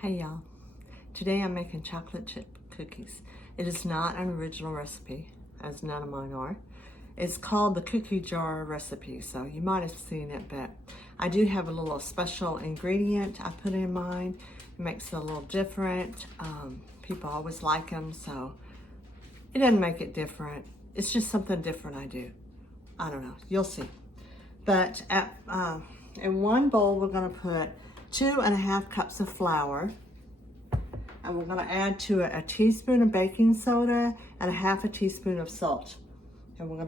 Hey y'all, today I'm making chocolate chip cookies. It is not an original recipe, as none of mine are. It's called the cookie jar recipe, so you might have seen it, but I do have a little special ingredient I put in mine. It makes it a little different. People always like them, so it doesn't make it different. It's just something different I do. I don't know, you'll see. But in one bowl, we're gonna put 2.5 cups of flour, and we're going to add to it a teaspoon of baking soda and 1/2 teaspoon of salt. And we're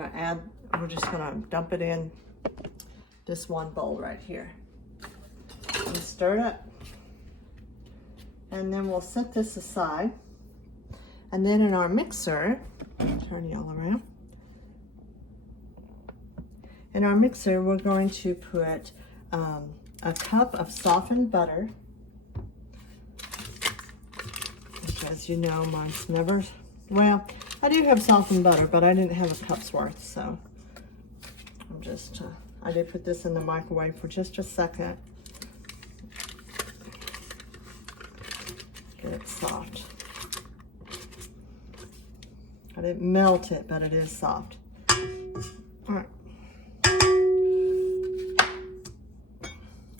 just going to dump it in this one bowl right here. And stir it up. And then we'll set this aside. And then in our mixer, turn y'all around. In our mixer, we're going to put a cup of softened butter. As you know, mine's never, well, I do have softened butter, but I didn't have a cup's worth, so I'm just, I did put this in the microwave for just a second. Get it soft. I didn't melt it, but it is soft. All right.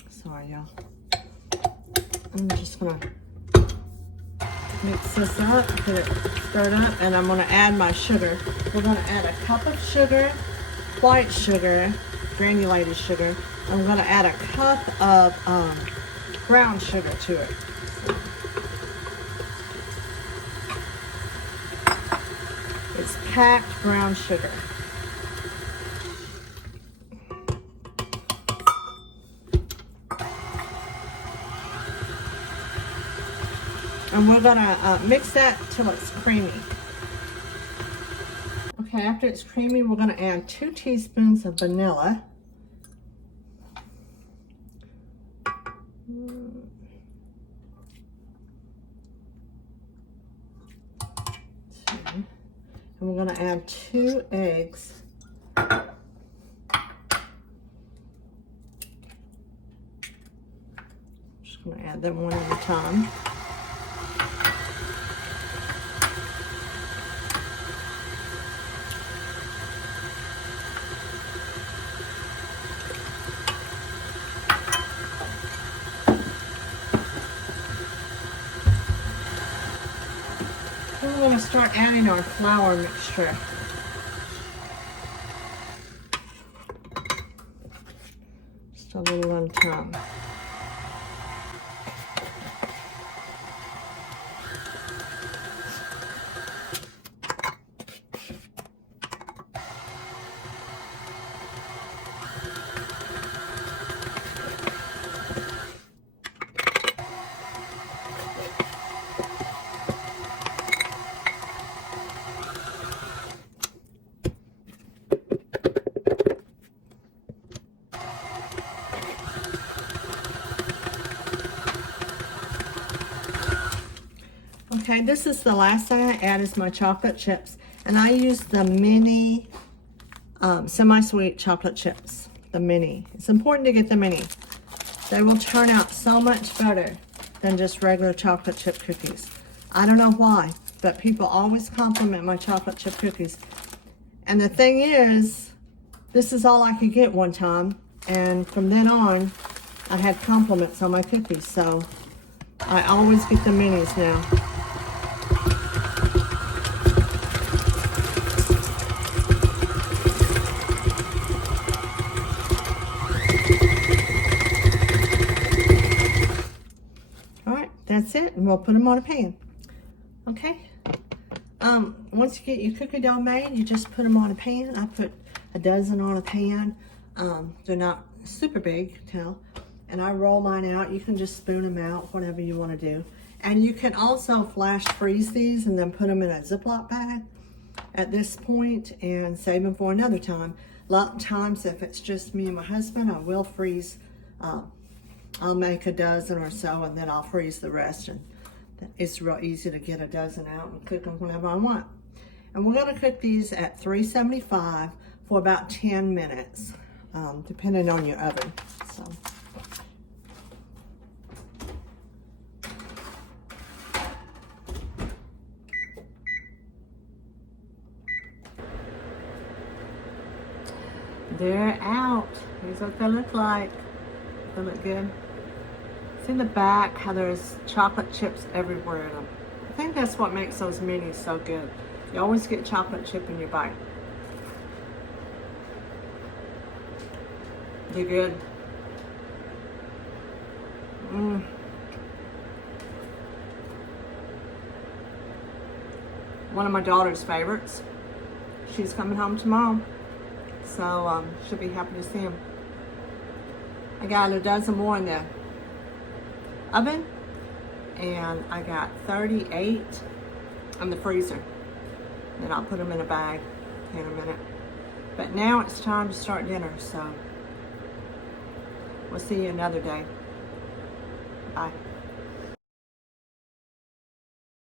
Sorry, y'all. I'm just gonna mix this up, get it stirred up, and I'm gonna add my sugar. We're gonna add a cup of sugar, white sugar, granulated sugar. I'm gonna add a cup of brown sugar to it. It's packed brown sugar. And we're gonna mix that till it's creamy. Okay, after it's creamy, we're gonna add 2 teaspoons of vanilla. And we're gonna add 2 eggs. Just gonna add them one at a time. Then we're going to start adding our flour mixture. Just a little at a time. Okay, this is the last thing I add is my chocolate chips. And I use the mini semi-sweet chocolate chips, the mini. It's important to get the mini. They will turn out so much better than just regular chocolate chip cookies. I don't know why, but people always compliment my chocolate chip cookies. And the thing is, this is all I could get one time. And from then on, I had compliments on my cookies. So I always get the minis now. That's it, and we'll put them on a pan. Okay. Once you get your cookie dough made, you just put them on a pan. I put a dozen on a pan. They're not super big, you can tell. And I roll mine out. You can just spoon them out, whatever you want to do. And you can also flash freeze these and then put them in a Ziploc bag at this point and save them for another time. A lot of times, if it's just me and my husband, I will freeze. I'll make a dozen or so, and then I'll freeze the rest. And it's real easy to get a dozen out and cook them whenever I want. And we're going to cook these at 375 for about 10 minutes, depending on your oven. So They're out. Here's what they look like. They look good. See in the back how there's chocolate chips everywhere in them. I think that's what makes those minis so good. You always get chocolate chip in your bite. They're good. One of my daughter's favorites. She's coming home tomorrow, so she'll be happy to see them. I got a dozen more in the oven, and I got 38 in the freezer. Then I'll put them in a bag in a minute. But now it's time to start dinner, so we'll see you another day. Bye.